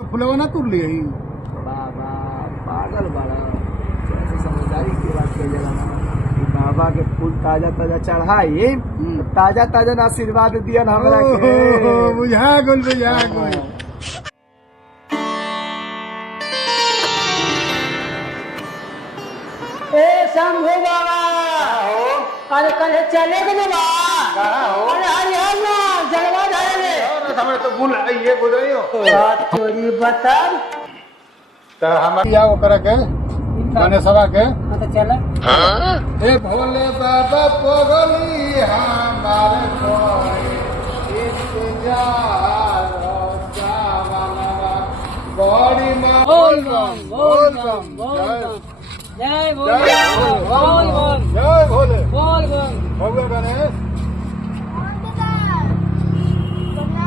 फुलवा ना तुर लिए बाबा पागल बड़ा कैसे समझदारी की बात कही ना कि बाबा के फूल ताजा ताजा चढ़ाई ताजा ताजा आशीर्वाद दिया हमरा के बुझा गोल ए शंभू बाबा अरे कल चले गए बा अरे हरिहर ना जलवा जाए हमें तो भूल ये बुझाइयो चोरी बता तो हमारे या ओकरा के गाने सभा के तो चला ए भोले बाबा पोगली हमारे कोई इंतजार जावनवा बड़ी मां बोल जय बोल जय भोले बोल भगवान गणेश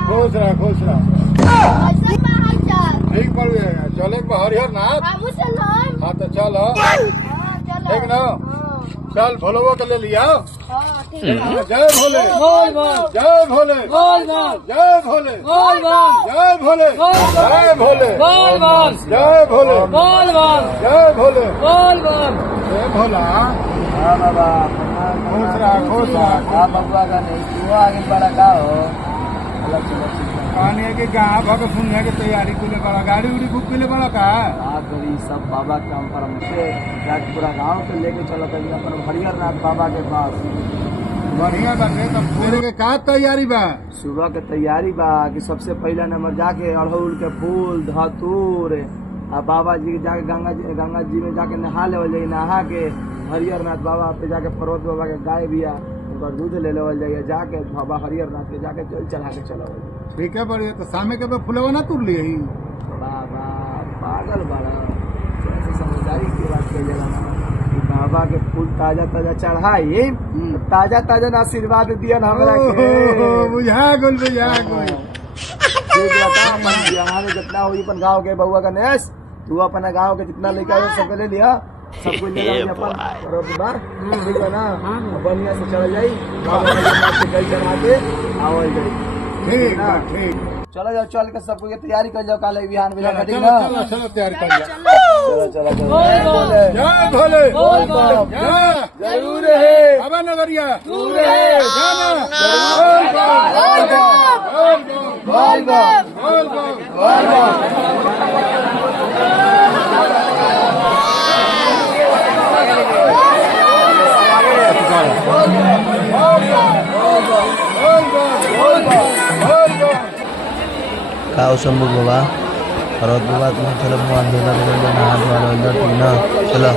खुश रहा ठीक पड़ गया चले हरिहर नाथ हाँ तो चलो ठीक ना चल भोलवा के ले लिया जय भोले जय भोले जय भोले जय भोले जय भोले जय भोले जय भोले जय भोला हाँ बाबा खुश रहा हाँ बबुआ का नहीं तू आगे बड़ा का हो कहने के गाँव भग सुनने की तैयारी के लिए बड़ा गाड़ी उड़ी बुक के लिए बड़ा का करी सब बाबा के हम परम से पूरा गांव के लेके चलो कभी अपन हरिहर नाथ बाबा के पास बढ़िया बाटे तब मेरे के का तैयारी बा सुबह के तैयारी बा कि सबसे पहला नंबर जाके अड़हुल के फूल धतूर आ बाबा जी के जाके गंगा जी में जाके नहा लेवल जाइए नहा के हरिहर नाथ बाबा पे जाके पर्वत बाबा के गाय बिया उनका दूध ले लेवल जाइए जाके बाबा हरिहर नाथ के जाके जल चढ़ा के चलो ठीक है बढ़िया तो शामे के फुलवा ना तुर लिए बाबा पागल बड़ा कैसे समझदारी की बात कही ना कि बाबा के फूल ताजा ताजा चढ़ाई ताजा ताजा आशीर्वाद दिया हमरा के बुझा गोल हमारे जितना हुई अपन गाँव के बउआ गणेश तू अपना गाँव के जितना लेके सबके ले लिया सब कुछ ले अपन ठीक है ना बढ़िया से चल जाई चढ़ा के आवल जाई ठीक है ठीक चलो जाओ चल के सब तैयारी कर जाओ काले बिहान में ठीक ना चलो तैयारी कर लिया चलो जय भोले जरूर है बाबा नगरिया दूर है Kau sembuh bawa, kalau buat mau chalo mau andela andela na andela andela tina chalo.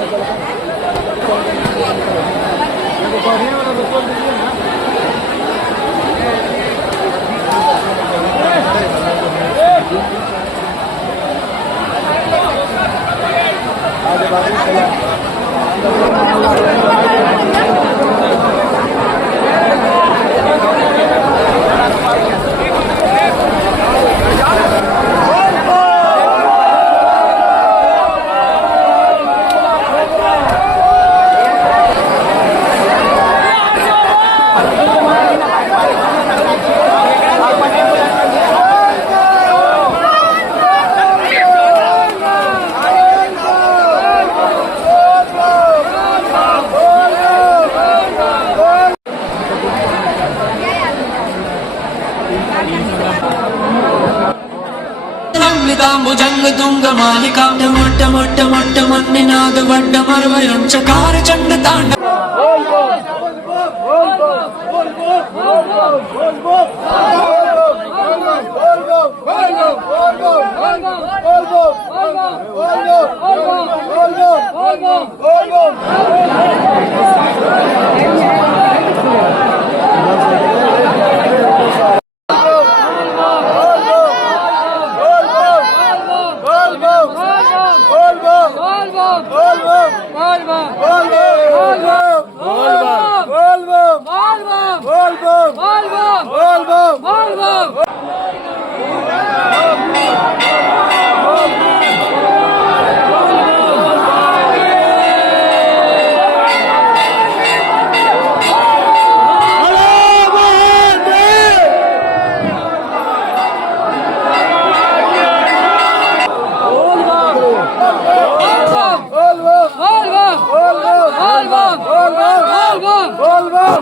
भुजंग तुंग मालिका मोट्ट मोट्ट मोट्ट मन्निनाद वड्ड मर्वयं चकार चंड तांड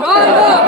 मार दो